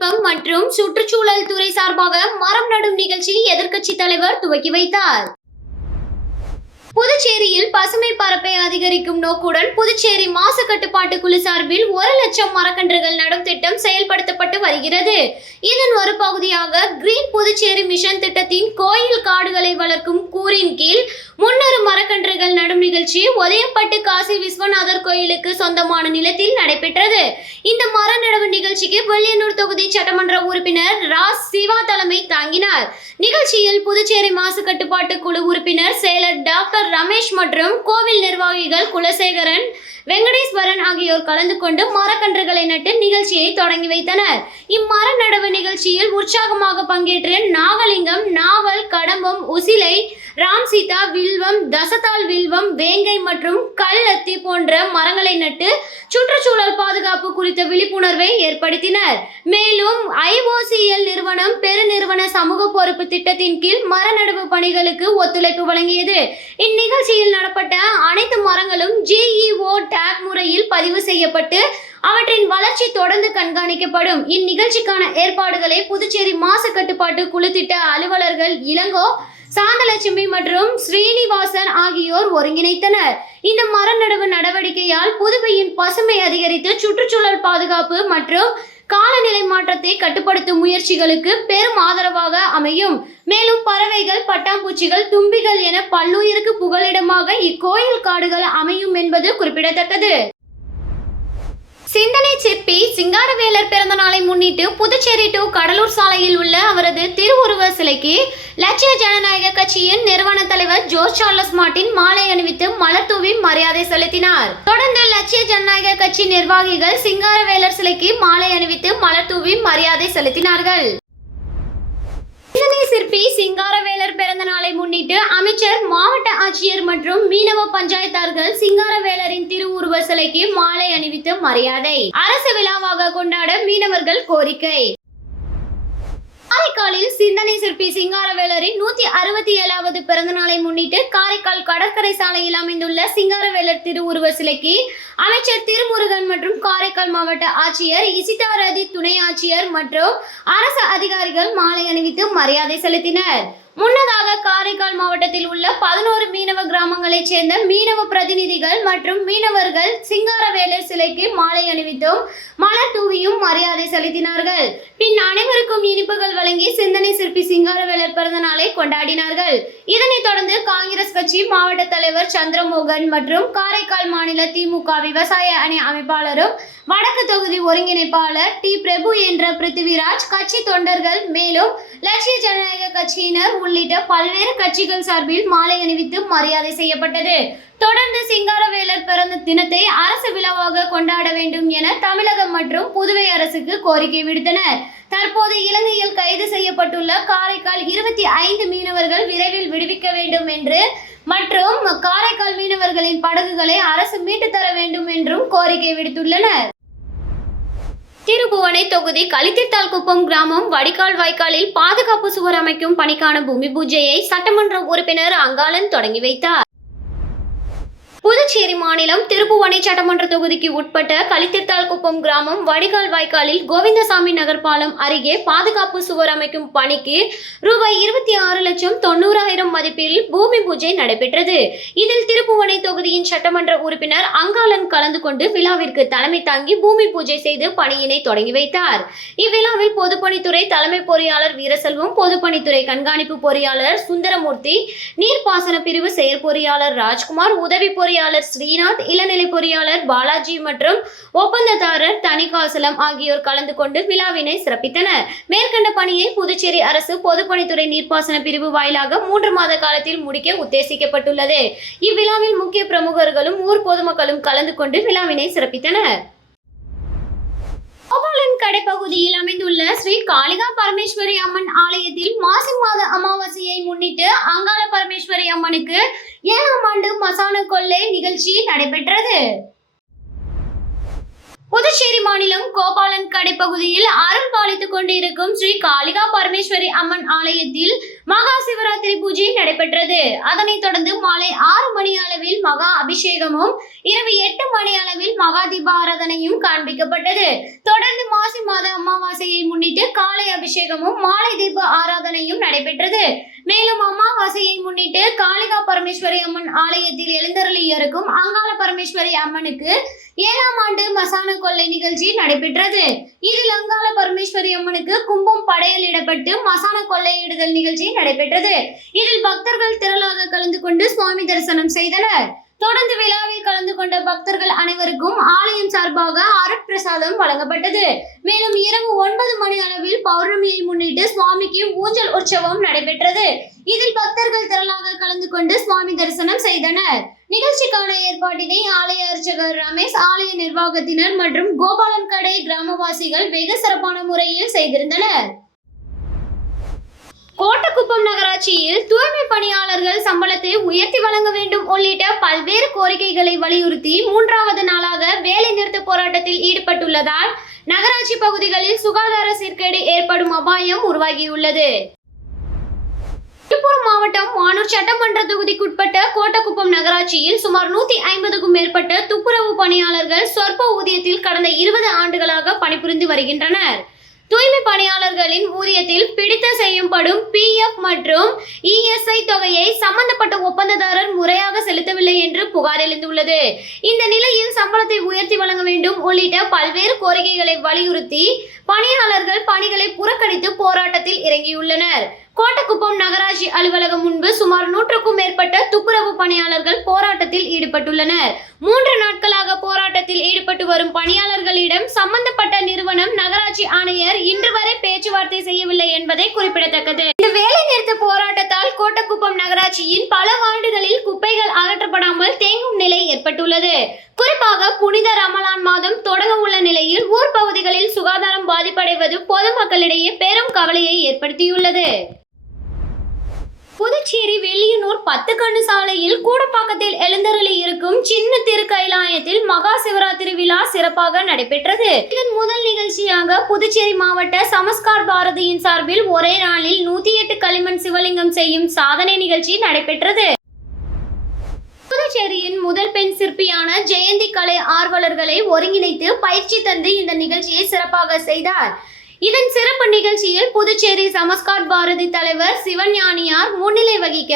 தொழில்நுட்பம் மற்றும் சுற்றுச்சூழல் துறை சார்பாக மரம் நடும் நிகழ்ச்சி எதிர்க்கட்சி தலைவர் துவக்கி வைத்தார். புதுச்சேரியில் பசுமை பரப்பை அதிகரிக்கும் நோக்குடன் புதுச்சேரி மாசு கட்டுப்பாட்டு குழு சார்பில் 1,00,000 மரக்கன்றுகள் நடும் திட்டம் செயல்படுத்தப்பட்டு வருகிறது. இதன் ஒரு பகுதியாக கிரீன் புதுச்சேரி மிஷன் திட்டத்தின் கோயில் காடுகளை வளர்க்கும் கூறின் கீழ் 300 மரக்கன்றுகள் நடும் நிகழ்ச்சி ஒதையப்பட்டு காசி விஸ்வநாதர் கோயிலுக்கு சொந்தமான நிலத்தில் நடைபெற்றது. இந்த மர நடவு நிகழ்ச்சிக்கு வெள்ளியனூர் தொகுதி சட்டமன்ற உறுப்பினர் ராஸ் சிவா தலைமை தாங்கினார். நிகழ்ச்சியில் புதுச்சேரி மாசு கட்டுப்பாட்டு குழு உறுப்பினர் செயலர் டாக்டர் ரமேஷ் மற்றும் கோவில் நிர்வாகிகள் குலசேகரன், வெங்கடேஸ்வரன் ஆகியோர் கலந்து கொண்டு மரக்கன்றுகளை நட்டு நிகழ்ச்சியை தொடங்கி வைத்தனர். இம்மர நடவு நிகழ்ச்சியில் உற்சாகமாக பங்கேற்று நாகலிங்கம், நாவல், கடம்பம், உசிலை, ராம்சீதா, வில்வம், தசதால் வில்வம், வேங்கை மற்றும் கல்லத்தி போன்ற மரங்களை நட்டு சுற்றுச்சூழல் பாதுகாப்பு குறித்த விழிப்புணர்வை ஏற்படுத்தினர். மேலும் IOCL நிறுவனம் பெருநிறுவன சமூக பொறுப்பு திட்டத்தின் கீழ் மர நடவு பணிகளுக்கு ஒத்துழைப்பு வழங்கியது. இந்நிகழ்ச்சியில் நடப்பட்ட அனைத்து மரங்களும் GEO டேக் முறையில் பதிவு செய்யப்பட்டு அவற்றின் வளர்ச்சி தொடர்ந்து கண்காணிக்கப்படும். இந்நிகழ்ச்சிக்கான ஏற்பாடுகளை புதுச்சேரி மாசு கட்டுப்பாட்டு குழு திட்ட அலுவலர்கள் இளங்கோ, சாந்தலட்சுமி மற்றும் ஸ்ரீனிவாசன் ஆகியோர் ஒருங்கிணைத்தனர். இந்த மர நடவு நடவடிக்கையால் புதுவையின் பசுமை அதிகரித்து சுற்றுச்சூழல் பாதுகாப்பு மற்றும் காலநிலை மாற்றத்தை கட்டுப்படுத்தும் முயற்சிகளுக்கு பெரும் ஆதரவாக அமையும். மேலும் பறவைகள், பட்டாம்பூச்சிகள், தும்பிகள் என பல்லுயிருக்கு புகலிடமாக இக்கோயில் காடுகள் அமையும் என்பது குறிப்பிடத்தக்கது. சிந்தனை சிற்பி சிங்காரவேலர் பிறந்த நாளை முன்னிட்டு புதுச்சேரி டு கடலூர் சாலையில் உள்ள அவரது திருவுருவ சிலைக்கு லட்சிய ஜனநாயக கட்சியின் நிறுவன தலைவர் ஜோர்ஜ் சார்லஸ் மார்ட்டின் மாலை அணிவித்து மலர் தூவி மரியாதை செலுத்தினார். தொடர்ந்து லட்சிய ஜனநாயக கட்சி நிர்வாகிகள் சிங்காரவேலர் சிலைக்கு மாலை அணிவித்து மலர் தூவி மரியாதை செலுத்தினார்கள். சிந்தனை சிற்பி சிங்காரவேலர் பிறந்த நாளை முன்னிட்டு அமைச்சர், மாவட்ட ஆட்சியர் மற்றும் மீனவ பஞ்சாயத்தார்கள் சிங்காரவேலரின் திருவுருவ சிலைக்கு மாலை அணிவித்து மரியாதை. அரசு விழாவாக கொண்டாட மீனவர்கள் கோரிக்கை. காரைக்காலில் சிந்தனை சிற்பி சிங்காரவேலரின் 167வது பிறந்த நாளை முன்னிட்டு காரைக்கால் கடற்கரை சாலையில் அமைந்துள்ள சிங்காரவேலர் திருவுருவ சிலைக்கு அமைச்சர் திருமுருகன் மற்றும் காரைக்கால் மாவட்ட ஆட்சியர் இசிதா ரதி, துணை ஆட்சியர் மற்றும் அரசு அதிகாரிகள் மாலை அணிவித்து மரியாதை செலுத்தினர். முன்னதாக காரைக்கால் மாவட்டத்தில் உள்ள 11 மீனவ கிராமங்களைச் சேர்ந்த மீனவ பிரதிநிதிகள் மற்றும் மீனவர்கள் சிங்காரவேலர் சிலைக்கு மாலை அணிவித்தும் மலர் தூவியும் மரியாதை செலுத்தினார்கள். பின் அனைவருக்கும் இனிப்புகள் வழங்கி சிந்தனை சிற்பி சிங்காரவேலர் பிறந்த நாளை கொண்டாடினார்கள். இதனைத் தொடர்ந்து காங்கிரஸ் கட்சி மாவட்ட தலைவர் சந்திரமோகன் மற்றும் காரைக்கால் மாநில திமுக விவசாய அணி அமைப்பாளரும் வடக்கு தொகுதி ஒருங்கிணைப்பாளர் டி. பிரபு என்ற பிருத்திவிராஜ், கட்சி தொண்டர்கள், மேலும் லட்சிய ஜனநாயக கட்சியினர் உள்ளிட்ட பல்வேறு கட்சிகள் சார்பில் மாலை அணிவித்து மரியாதை செய்யப்பட்டது. தொடர்ந்து சிங்காரவேலர் பிறந்த தினத்தை அரசு விழாவாக கொண்டாட வேண்டும் என தமிழகம் மற்றும் புதுவை அரசுக்கு கோரிக்கை விடுத்தனர். தற்போது இலங்கையில் கைது செய்யப்பட்டுள்ள காரைக்கால் 25 மீனவர்கள் விரைவில் விடுவிக்க வேண்டும் என்று மற்றும் காரைக்கால் மீனவர்களின் படகுகளை அரசு மீட்டு தர வேண்டும் என்றும் கோரிக்கை விடுத்துள்ளனர். திருப்புவனை தொகுதி களித்தித்தால்குப்பம் கிராமம் வடிகால் வாய்க்காலில் பாதுகாப்பு சுவர் அமைக்கும் பணிக்கான பூமி பூஜையை சட்டமன்ற உறுப்பினர் அங்காளன் தொடங்கி வைத்தார். புதுச்சேரி மாநிலம் திருப்புவனை சட்டமன்ற தொகுதிக்கு உட்பட்ட களித்தித்தால்குப்பம் கிராமம் வடிகால் வாய்க்காலில் கோவிந்தசாமி நகர் பாலம் அருகே பாதுகாப்பு சுவர் அமைக்கும் பணிக்கு ரூபாய் 26,90,000 மதிப்பில் பூமி பூஜை நடைபெற்றது. இதில் திருப்புவனை தொகுதியின் சட்டமன்ற உறுப்பினர் அங்காளன் கலந்து கொண்டு விழாவிற்கு தலைமை தாங்கி பூமி பூஜை செய்து பணியினை தொடங்கி வைத்தார். இவ்விழாவில் பொதுப்பணித்துறை தலைமை பொறியாளர் வீரசெல்வம், பொதுப்பணித்துறை கண்காணிப்பு பொறியாளர் சுந்தரமூர்த்தி, நீர்ப்பாசன பிரிவு செயற்பொறியாளர் ராஜ்குமார், உதவி பொறியாளர் ஸ்ரீநாத், இளநிலை பொறியாளர் பாலாஜி மற்றும் ஒப்பந்ததாரர் தணிகாசலம் ஆகியோர் கலந்து கொண்டு விழாவினை சிறப்பித்தனர். மேற்கண்ட பணியை புதுச்சேரி அரசு பொதுப்பணித்துறை நீர்ப்பாசன பிரிவு வாயிலாக 3 மாத காலத்தில் முடிக்க உத்தேசிக்கப்பட்டுள்ளது. இவ்விழாவில் முக்கிய பிரமுகர்களும் ஊர் பொதுமக்களும் கலந்து கொண்டு விழாவினை சிறப்பித்தனர். கோபாலன் கடை பகுதியில் அமைந்துள்ள ஸ்ரீ காளிகா பரமேஸ்வரி அம்மன் ஆலயத்தில் மாசி மாத அமாவாசையை முன்னிட்டு அங்காள பரமேஸ்வரி அம்மனுக்கு 7ஆம் ஆண்டு மசான கொள்ளை நிகழ்ச்சி நடைபெற்றது. புதுச்சேரி மாநிலம் கோபாலன் கடை பகுதியில் அருள் பாலித்துக் கொண்டிருக்கும் இருக்கும் ஸ்ரீ காளிகா பரமேஸ்வரி அம்மன் ஆலயத்தில் மகா சிவராத்திரி பூஜை நடைபெற்றது. அதனைத் தொடர்ந்து மாலை 6 மணி அளவில் மகா அபிஷேகமும் இரவு 8 மணி அளவில் மகா தீப ஆராதனையும் காண்பிக்கப்பட்டது. தொடர்ந்து மாசி மாத அமாவாசையை முன்னிட்டு காலை அபிஷேகமும் மாலை தீப ஆராதனையும் நடைபெற்றது. மேலும் அமாவாசையை முன்னிட்டு காளிகா பரமேஸ்வரி அம்மன் ஆலயத்தில் எழுந்தருளி இருக்கும் அங்காள பரமேஸ்வரி அம்மனுக்கு 7ஆம் ஆண்டு மசான கொள்ளை நிகழ்ச்சி நடைபெற்றது. இதில் அங்காள பரமேஸ்வரி அம்மனுக்கு கும்பம் படையலிடப்பட்டு மசான கொள்ளையிடுதல் நிகழ்ச்சி நடைபெற்றது. இதில் பக்தர்கள் திரளாக கலந்து கொண்டு சுவாமி தரிசனம் செய்தனர். தொடர்ந்து விழாவில் கலந்து கொண்ட பக்தர்கள் அனைவருக்கும் ஆலயம் சார்பாக அருட்பிரசாதம் வழங்கப்பட்டது. மேலும் இரவு 9 மணி அளவில் பௌர்ணமியை முன்னிட்டு சுவாமிக்கு ஊஞ்சல் உற்சவம் நடைபெற்றது. இதில் பக்தர்கள் திரளாக கலந்து கொண்டு சுவாமி தரிசனம் செய்தனர். நிகழ்ச்சிக்கான ஏற்பாட்டினை ஆலய அர்ச்சகர் ரமேஷ், ஆலய நிர்வாகத்தினர் மற்றும் கோபாலன் கடை கிராமவாசிகள் வெகு சிறப்பான முறையில் செய்திருந்தனர். கோட்டக்குப்பம் நகராட்சியில் தூய்மை பணியாளர்கள் சம்பளத்தை உயர்த்தி வழங்க வேண்டும் உள்ளிட்ட பல்வேறு கோரிக்கைகளை வலியுறுத்தி 3வது நாளாக வேலை நிறுத்த போராட்டத்தில் ஈடுபட்டுள்ளதால் நகராட்சி பகுதிகளில் சுகாதார சீர்கேடு ஏற்படும் அபாயம் உருவாகியுள்ளது. விழுப்புரம் மாவட்டம் மானூர் சட்டமன்ற தொகுதிக்குட்பட்ட கோட்டக்குப்பம் நகராட்சியில் சுமார் 150க்கும் மேற்பட்ட துப்புரவு பணியாளர்கள் சொற்ப ஊதியத்தில் கடந்த 20 ஆண்டுகளாக பணிபுரிந்து வருகின்றனர். தூய்மை பணியாளர்களின் ஊதியத்தில் பிடித்த செய்யப்படும் PF மற்றும் ESI தொகையை சம்பந்தப்பட்ட ஒப்பந்ததாரர் முறையாக செலுத்தவில்லை என்று புகார் எழுந்துள்ளது. இந்த நிலையில் சம்பளத்தை உயர்த்தி வழங்க வேண்டும் உள்ளிட்ட பல்வேறு கோரிக்கைகளை வலியுறுத்தி பணியாளர்கள் பணிகளை புறக்கணித்து போராட்டத்தில் இறங்கியுள்ளனர். கோட்டக்குப்பம் நகராட்சி அலுவலகம் முன்பு சுமார் 100க்கும் மேற்பட்ட துப்புரவு பணியாளர்கள் போராட்டத்தில் ஈடுபட்டுள்ளனர். 3 நாட்களாக போராட்டத்தில் ஈடுபட்டு வரும் பணியாளர்களிடம் சம்பந்தப்பட்ட நிறுவனம் நகராட்சி ஆணையர் இன்று வரை பேச்சுவார்த்தை செய்யவில்லை என்பதை குறிப்பிடத்தக்கது. இந்த வேலை நிறுத்த போராட்டத்தால் கோட்டக்குப்பம் நகராட்சியின் பல வார்டுகளில் குப்பைகள் அகற்றப்படாமல் தேங்கும் நிலை ஏற்பட்டுள்ளது. குறிப்பாக புனித ரமலான் மாதம் தொடங்க உள்ள நிலையில் ஊர் பகுதிகளில் சுகாதாரம் பாதிப்படைவது பொதுமக்களிடையே பெரும் கவலையை ஏற்படுத்தியுள்ளது. புதுச்சேரி வெள்ளியனூர் 10 கண்ணு சாலையில் கூடப்பாக்கத்தில் எழுந்தருளி இருக்கும் சின்ன திருக்கைலாயத்தில் மகா சிவராத்திரி விழா சிறப்பாக நடைபெற்றது. இதன் முதல் நிகழ்ச்சியாக புதுச்சேரி மாவட்ட சமஸ்கார் பாரதியின் சார்பில் ஒரே நாளில் 108 களிமண் சிவலிங்கம் செய்யும் சாதனை நிகழ்ச்சி நடைபெற்றது. புதுச்சேரியின் முதல் பெண் சிற்பியான ஜெயந்தி கலை ஆர்வலர்களை ஒருங்கிணைத்து பயிற்சி தந்து இந்த நிகழ்ச்சியை சிறப்பாக செய்தார். இதன் சிறப்பு நிகழ்ச்சியில் புதுச்சேரி சமஸ்கார் பாரதி தலைவர் சிவஞானியார் முன்னிலை வகிக்க,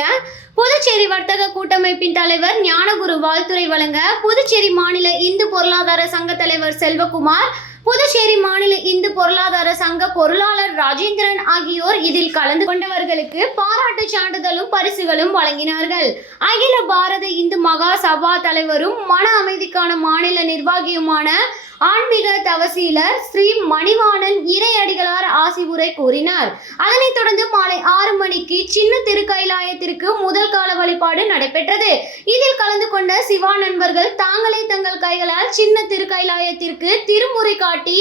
புதுச்சேரி வர்த்தக கூட்டமைப்பின் தலைவர் ஞானகுரு வாழ்த்துரை வழங்க, புதுச்சேரி மாநில இந்து பொருளாதார சங்க தலைவர் செல்வகுமார், புதுச்சேரி மாநில இந்து பொருளாதார சங்க பொருளாளர் ராஜேந்திரன் ஆகியோர் இதில் கலந்து கொண்டவர்களுக்கு பாராட்டு சான்றிதழும் பரிசுகளும் வழங்கினார்கள். அகில பாரத இந்து மகா சபா தலைவரும் மன அமைதிக்கான மாநில நிர்வாகியுமான ஆன்மீக தவசீலர் ஸ்ரீ மணிவாணன் இறையடிகளார் ஆசி உரை கூறினார். அதனைத் தொடர்ந்து மாலை 6 மணிக்கு சின்ன திருக்கைலாயத்திற்கு முதல் கால வழிபாடு நடைபெற்றது. இதில் கலந்து கொண்ட சிவா நண்பர்கள் தாங்களே தங்கள் கைகளால் சின்ன திருக்கைலாயத்திற்கு திருமுறை காட்டி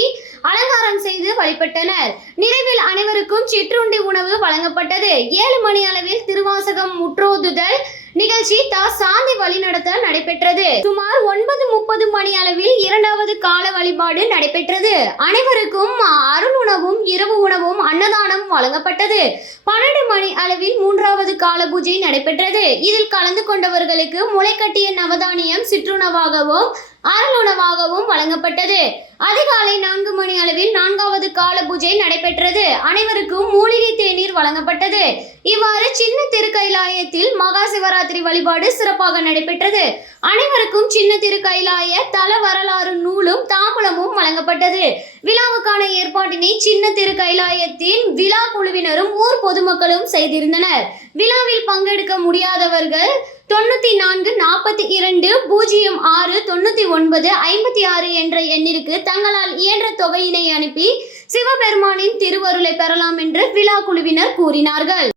அலங்காரம் செய்து வழிபட்டனர். நிறைவில் அனைவருக்கும் சிற்றுண்டி உணவு வழங்கப்பட்டது. 7 மணி அளவில் திருவாசகம் முற்றோதுதல் நிகழ்ச்சி சாந்தி வழிநடத்த நடைபெற்றது. சுமார் 9:30 மணி அளவில் 2வது கால வழிபாடு நடைபெற்றது. அனைவருக்கும் அருள் உணவும் இரவு உணவும் அன்னதானம் வழங்கப்பட்டது. 12 மணி அளவில் 3வது கால பூஜை நடைபெற்றது. இதில் கலந்து கொண்டவர்களுக்கு முளைக்கட்டிய நவதானியம் சிற்றுணவாகவும் அருளுணவாகவும் வழங்கப்பட்டது. அதிகாலை 4 மணி அளவில் 4வது கால பூஜை நடைபெற்றது. அனைவருக்கும் மூலிகை தேநீர் வழங்கப்பட்டது. இவ்வாறு சின்ன திருக்கைலாயத்தில் மகா சிவராத்திரி வழிபாடு சிறப்பாக நடைபெற்றது. அனைவருக்கும் சின்ன திருக்கைலாய தல வரலாறு நூலும் தாம்பூலமும் வழங்கப்பட்டது. விழாவுக்கான ஏற்பாட்டினை சின்ன திருக்கைலாயத்தின் விழா குழுவினரும் ஊர் பொதுமக்களும் செய்திருந்தனர். விழாவில் பங்கெடுக்க முடியாதவர்கள் 94 42 06 99 56 என்ற எண்ணிற்கு தங்களால் இயன்ற தொகையினை அனுப்பி சிவபெருமானின் திருவருளை பெறலாம் என்று விழா குழுவினர் கூறினார்கள்.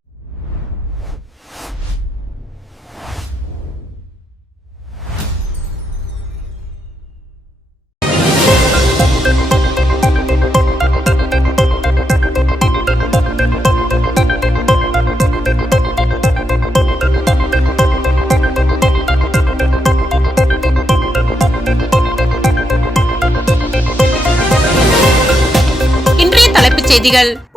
செய்திகள்